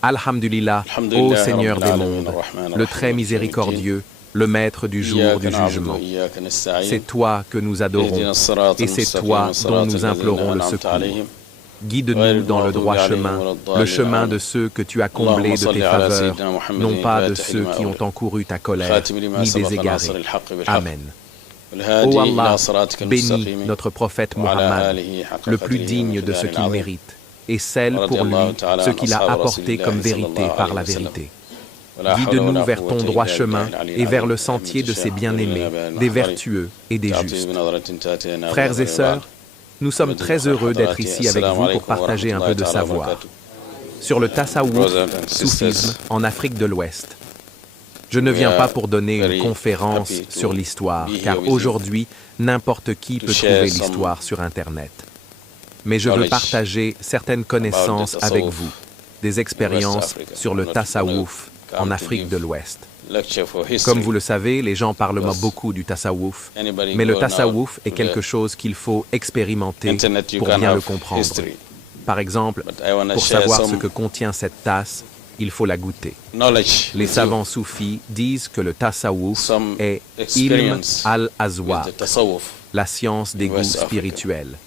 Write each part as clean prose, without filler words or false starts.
Alhamdulillah, ô Seigneur des mondes, le très miséricordieux, le maître du jour du jugement. C'est toi que nous adorons, et c'est toi dont nous implorons le secours. Guide-nous dans le droit chemin, le chemin de ceux que tu as comblés de tes faveurs, non pas de ceux qui ont encouru ta colère, ni des égarés. Amen. Ô Allah, bénis notre prophète Muhammad, le plus digne de ce qu'il mérite, et scelle pour lui ce qu'il a apporté comme vérité par la vérité. Guide-nous vers ton droit chemin et vers le sentier de ses bien-aimés, des vertueux et des justes. Frères et sœurs, nous sommes très heureux d'être ici avec vous pour partager un peu de savoir sur le tasawwuf, soufisme en Afrique de l'Ouest. Je ne viens pas pour donner une conférence sur l'histoire, car aujourd'hui, n'importe qui peut trouver l'histoire sur Internet. Mais je veux partager certaines connaissances avec vous, des expériences sur le tasawwuf en Afrique de l'Ouest. Comme vous le savez, les gens parlent beaucoup du tasawwuf, mais le tasawwuf est quelque chose qu'il faut expérimenter pour bien le comprendre. Par exemple, pour savoir ce que contient cette tasse, il faut la goûter. Les savants soufis disent que le tasawwuf est ilm al-azwaq, la science des goûts spirituels.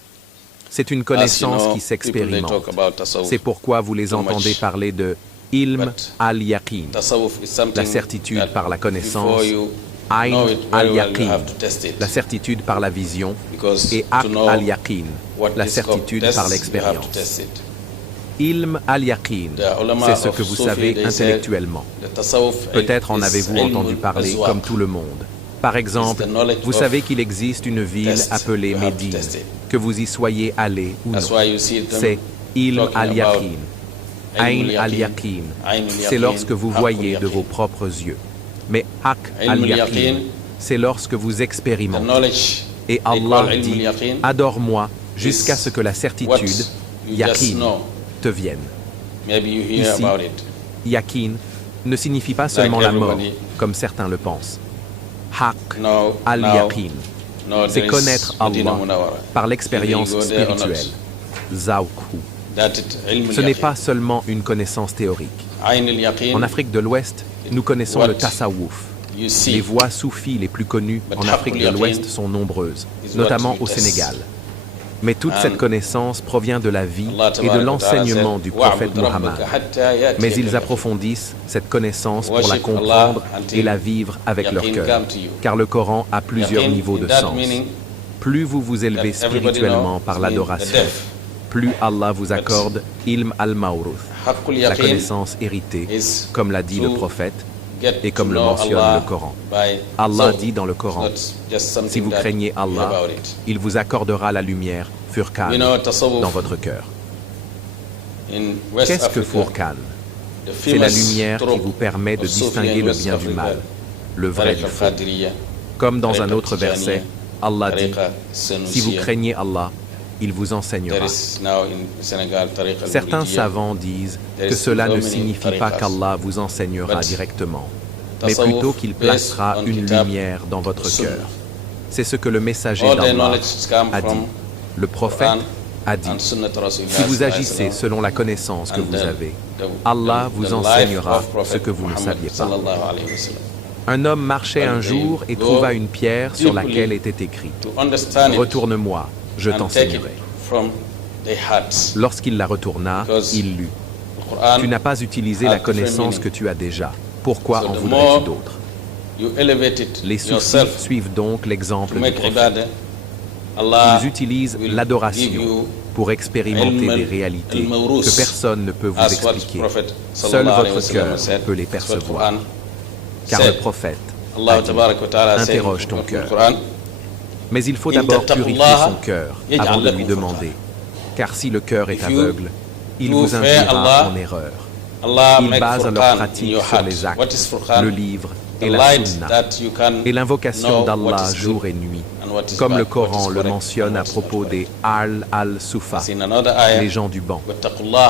C'est une connaissance qui s'expérimente. C'est pourquoi vous les entendez parler de ilm al-yaqin, la certitude par la connaissance, ayn al-yaqin, la certitude par la vision, et aql al-yaqin, la certitude par l'expérience. Ilm al-yaqin, c'est ce que vous savez intellectuellement. Peut-être en avez-vous entendu parler comme tout le monde. Par exemple, vous savez qu'il existe une ville appelée Médine, que vous y soyez allé ou non. C'est ilm al-yaqin. Ayn al-yaqin, c'est lorsque vous voyez de vos propres yeux. Mais aql al-yaqin, c'est lorsque vous expérimentez. Et Allah dit, adore-moi jusqu'à ce que la certitude, yaqin, te vienne. Ici, yaqin ne signifie pas seulement la mort, comme certains le pensent. Aql al-yaqin, c'est connaître Allah par l'expérience spirituelle. Zawqhu. Ce n'est pas seulement une connaissance théorique. En Afrique de l'Ouest, nous connaissons le tasawwuf. Les voies soufis les plus connues en Afrique de l'Ouest sont nombreuses, notamment au Sénégal. Mais toute cette connaissance provient de la vie et de l'enseignement du prophète Muhammad. Mais ils approfondissent cette connaissance pour la comprendre et la vivre avec leur cœur, car le Coran a plusieurs niveaux de sens. Plus vous vous élevez spirituellement par l'adoration, plus Allah vous accorde ilm al-mawruth, la connaissance héritée, comme l'a dit le prophète et comme le mentionne le Coran. Allah dit dans le Coran, si vous craignez Allah, il vous accordera la lumière, Furqan, dans votre cœur. Qu'est-ce que Furqan? C'est la lumière qui vous permet de distinguer le bien du mal, le vrai du faux. Comme dans un autre verset, Allah dit, si vous craignez Allah, il vous enseignera. Certains savants disent que cela ne signifie pas qu'Allah vous enseignera directement, mais plutôt qu'il placera une lumière dans votre cœur. C'est ce que le messager d'Allah a dit. Le prophète a dit, si vous agissez selon la connaissance que vous avez, Allah vous enseignera ce que vous ne saviez pas. Un homme marchait un jour et trouva une pierre sur laquelle était écrit « Retourne-moi, je t'enseignerai ». Lorsqu'il la retourna, il lut « Tu n'as pas utilisé la connaissance que tu as déjà. Pourquoi en voudrais-tu d'autres » Les soufis suivent donc l'exemple du prophète. Ils utilisent l'adoration pour expérimenter des réalités que personne ne peut vous expliquer. Seul votre cœur peut les percevoir. Car le prophète a dit, interroge ton cœur. Mais il faut d'abord purifier son cœur avant de lui demander. Car si le cœur est aveugle, il vous induira en erreur. Ils basent leur pratique sur les actes, le livre et la sunna, et l'invocation d'Allah jour et nuit, comme le Coran le mentionne à propos des Ahl al-Sufa, les gens du banc,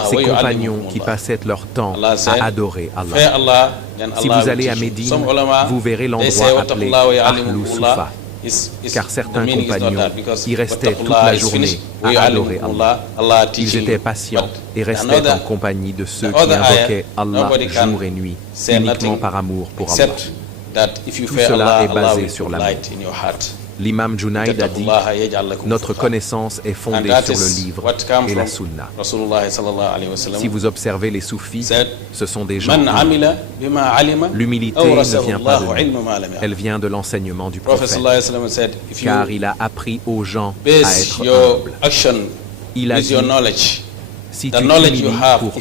ces compagnons qui passaient leur temps à adorer Allah. Si vous allez à Médine, vous verrez l'endroit appelé Ahlus Sufa, car certains compagnons y restaient toute la journée à adorer Allah. Ils étaient patients et restaient en compagnie de ceux qui invoquaient Allah jour et nuit, uniquement par amour pour Allah. Tout cela est basé sur l'amour. L'imam Junayd a dit « Notre connaissance est fondée sur le livre et la sunna. » Si vous observez les soufis, ce sont des gens humbles. L'humilité ne vient pas de nous, elle vient de l'enseignement du prophète, car il a appris aux gens à être humbles. Il a dit « Si tu t'humilies pour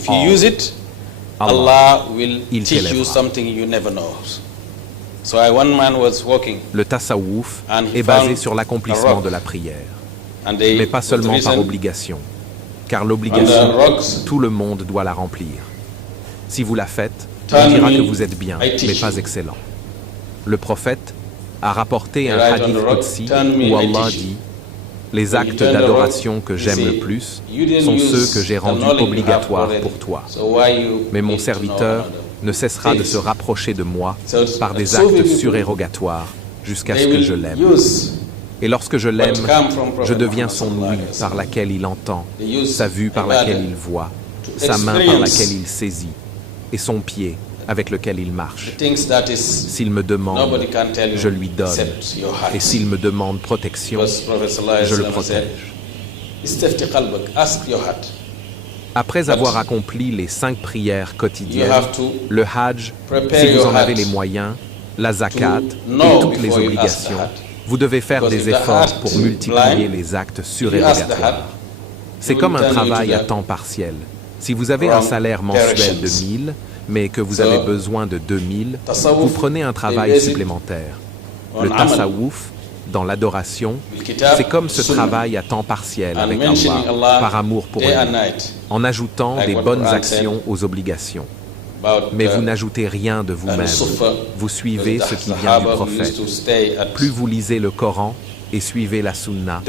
Allah, il t'élèvera. » Le tasawwuf est basé sur l'accomplissement de la prière, mais pas seulement par obligation, car l'obligation, tout le monde doit la remplir. Si vous la faites, on dira que vous êtes bien, mais pas excellent. Le prophète a rapporté un hadith qudsi où Allah dit « Les actes d'adoration que j'aime le plus sont ceux que j'ai rendus obligatoires pour toi. Mais mon serviteur ne cessera de se rapprocher de moi par des actes surérogatoires jusqu'à ce que je l'aime. Et lorsque je l'aime, je deviens son ouïe par laquelle il entend, sa vue par laquelle il voit, sa main par laquelle il saisit, et son pied avec lequel il marche. S'il me demande, je lui donne, et s'il me demande protection, je le protège. » Après avoir accompli les 5 prières quotidiennes, le hajj, si vous en avez les moyens, la zakat et toutes les obligations, vous devez faire des efforts pour multiplier les actes surérogatoires. C'est comme un travail à temps partiel. Si vous avez un salaire mensuel de 1000, mais que vous avez besoin de 2000, vous prenez un travail supplémentaire. Le tasawwuf, dans l'adoration, c'est comme ce travail à temps partiel avec Allah, par amour pour lui, en ajoutant des bonnes actions aux obligations. Mais vous n'ajoutez rien de vous-même, vous suivez ce qui vient du prophète. Plus vous lisez le Coran et suivez la sunna,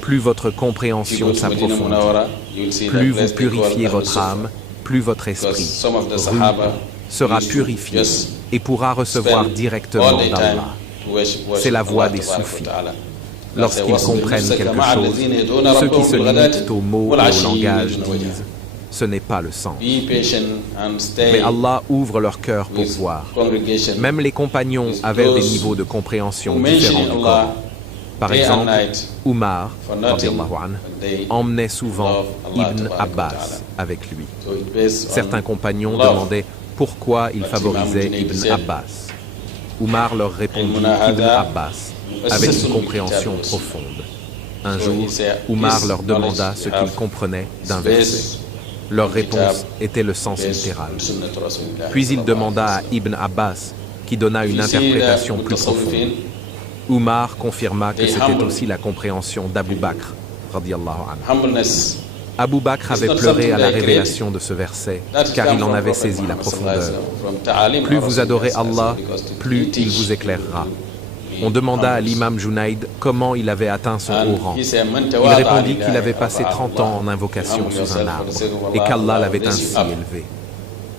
plus votre compréhension s'approfondit, plus vous purifiez votre âme, plus votre esprit, rude, sera purifié et pourra recevoir directement d'Allah. C'est la voie des soufis. Lorsqu'ils comprennent quelque chose, ceux qui se limitent aux mots et au langage disent « ce n'est pas le sens ». Mais Allah ouvre leur cœur pour voir. Même les compagnons avaient des niveaux de compréhension différents du Coran. Par exemple, Umar emmenait souvent Ibn Abbas avec lui. Certains compagnons demandaient pourquoi il favorisait Ibn Abbas. Umar leur répondit Ibn Abbas avec une compréhension profonde. Un jour, Umar leur demanda ce qu'ils comprenaient d'un verset. Leur réponse était le sens littéral. Puis il demanda à Ibn Abbas, qui donna une interprétation plus profonde. Umar confirma que c'était aussi la compréhension d'Abu Bakr, radiyallahu anhu. Abu Bakr avait pleuré à la révélation de ce verset, car il en avait saisi la profondeur. Plus vous adorez Allah, plus il vous éclairera. On demanda à l'imam Junayd comment il avait atteint son haut rang. Il répondit qu'il avait passé 30 ans en invocation sous un arbre, et qu'Allah l'avait ainsi élevé.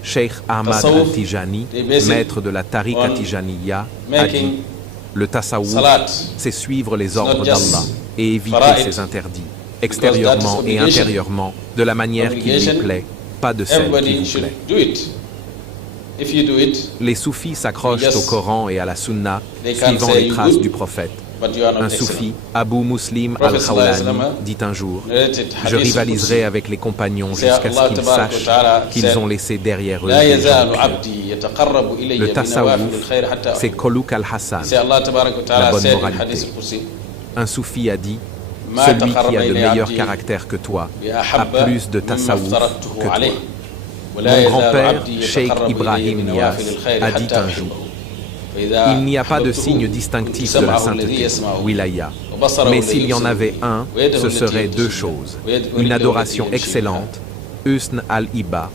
Cheikh Ahmad al-Tijani, maître de la tariqa Tijaniya, a dit « Le tasawwuf, c'est suivre les ordres d'Allah et éviter ses interdits, extérieurement et intérieurement, de la manière qui lui plaît, pas de celle qui vous plaît. » Les soufis s'accrochent au Coran et à la sunna, suivant les traces du prophète. Un soufi, Abu Muslim al-Khawlani, dit un jour « Je rivaliserai avec les compagnons jusqu'à ce qu'ils sachent qu'ils ont laissé derrière eux des gens pieux. » Le tasawwuf, c'est Khuluq al-Hassan, la bonne moralité. Un soufi a dit « Celui qui a de meilleurs caractères que toi a plus de tasawwuf que toi. » Mon grand-père, Cheikh Ibrahim Niyas, a dit un jour « Il n'y a pas de signe distinctif de la sainteté, wilaya, mais s'il y en avait un, ce serait 2 choses. Une adoration excellente, husn al-iba,